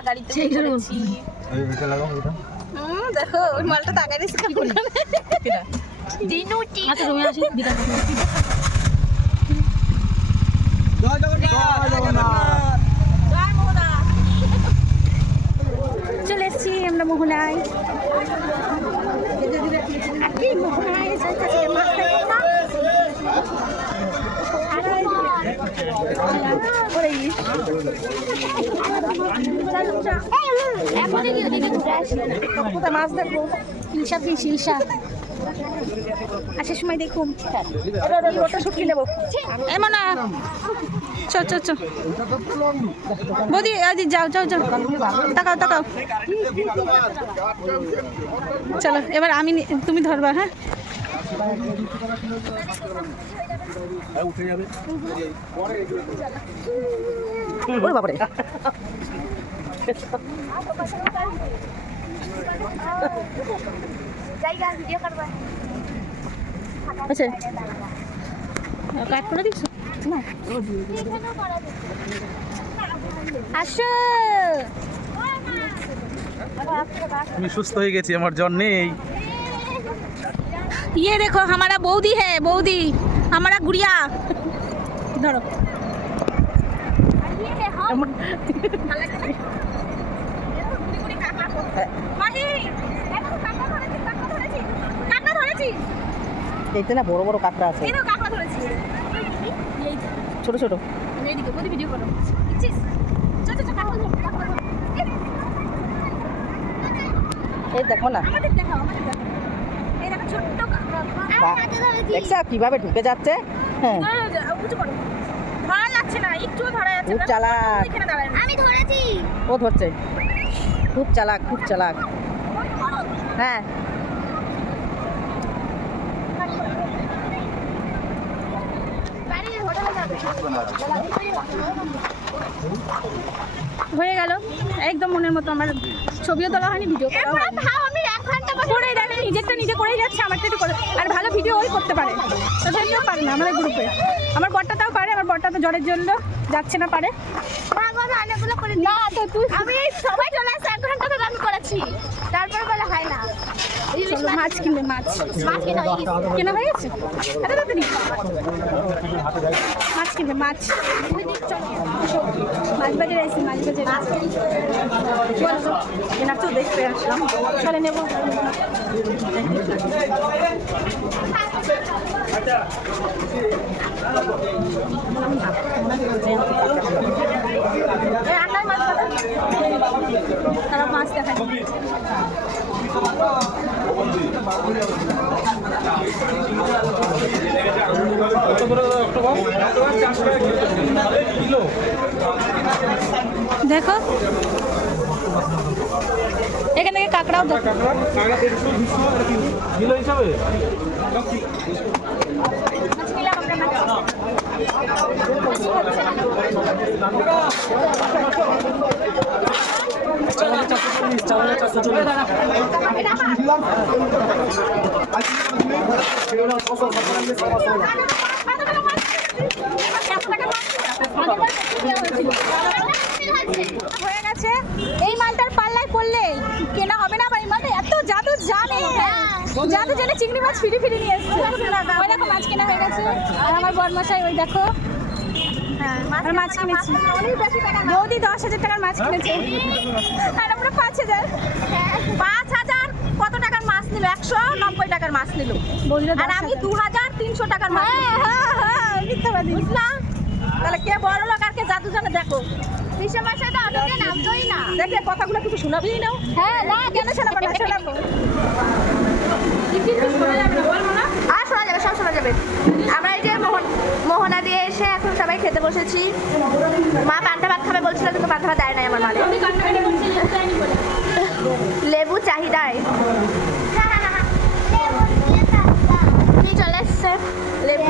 আমরা গাড়িতে সেই জন্য করেছি দেখো ওই মালটা টাকা দিচ্ছে কেমন দিনুটি আচ্ছা তুমি আসি দিদা জয় চলে এসেছি আমরা মোহনায়। মোহনায় কোথায় মাছ দেখব শিলসা দিন শিলসা আসার সময় দেখুন। ওটা শুটকি নেব এমন না চ চ চ বৌদি আদি যাও যাও যাও। তাকাও তাকাও। চলো এবার আমি তুমি ধরবা হ্যাঁ? ওরে বাবারে জায়গা ভিডিও করবা আচ্ছা। কাট করে দিচ্ছ না আসো। আমি সুস্থ হয়ে গেছি আমার জ্বর নেই। ये देखो हमारा बौदी है बौदी हमारा गुड़िया धरो দেখতে না বড় বড় কাঁকড়া আছে ছোট ছোট এই দেখো না বাহ, দেখছো কীভাবে ঢুকে যাচ্ছে? হ্যাঁ। ধরা যাচ্ছে না একটু ধরা যাচ্ছে খুব চালাক। আমি ধরেছি। ও ধরছে। খুব চালাক খুব চালাক। হ্যাঁ। হয়ে গেল। একদম মনের মতো আমার ছবিও তোলা হয়নি ভিডিও করা করেই দেয় নিজেরটা নিজে করেই যাচ্ছে আমারটা একটু করে আর ভালো ভিডিও ওই করতে পারে। তো সেটাও পারে না আমাদের গ্রুপে আমার বরটা তাও পারে আমার বরটা তো জ্বরের জন্য যাচ্ছে না পারে। অনেকগুলো করে না তো তুই আমি সবাই চলে আসছে এক ঘণ্টা ধরে আমি করেছি তারপরে বলে হয় না। মাছ কিনবে মাছ। মাছ কিনা হয়ে গেছে। কেনা হয়ে গেছে? এত তাড়াতাড়ি মাছ কিনবে মাছ। চলো এসো। মাছ বাজারে আইসি মাছ বাজারে চলো কেনা তো দেখতে আসলাম। চলে নেব। তারা মাছ দেখায় দেখো। এখান থেকে কাঁকড়াও দেখো। হিসাবে হয়ে গেছে এই মালটার পাল্লায় পড়লে কেনা হবে না ভাই মালটা এত জাদু জানে জাদু জানে চিংড়ি মাছ ফিরে ফিরে নিয়ে এসছে। ওই দেখো মাছ কেনা হয়ে গেছে। আর আমার বরমশাই, ওই দেখো। আর মাছ কিনেছি। বৌদি দশ হাজার টাকার মাছ কিনেছে। আর আমরা পাঁচ হাজার। পাঁচ হাজার কত টাকার মাছ নিল? একশো নব্বই টাকার মাছ নিল। আর আমি দু হাজার তিনশো টাকার মাছ হ্যাঁ হ্যাঁ হ্যাঁ মিথ্যাবাদী। বুঝলাম তাহলে কে বড় লোক আর কে জাদু জানে দেখো। বিশে মাসে তো অটোতে নামতোই না। দেখে কথাগুলো কিছু শোনাবি না হ্যাঁ না কেন শোনাবো না? শোনাবো। আর শোনা যাবে সব শোনা যাবে। সবাই খেতে বসেছি। মা পান্তা ভাত খাবে বলছিল কিন্তু পান্তা ভাত দেয় নাই আমার মানে লেবু চাহিদায় চলে এসছে। লেবু।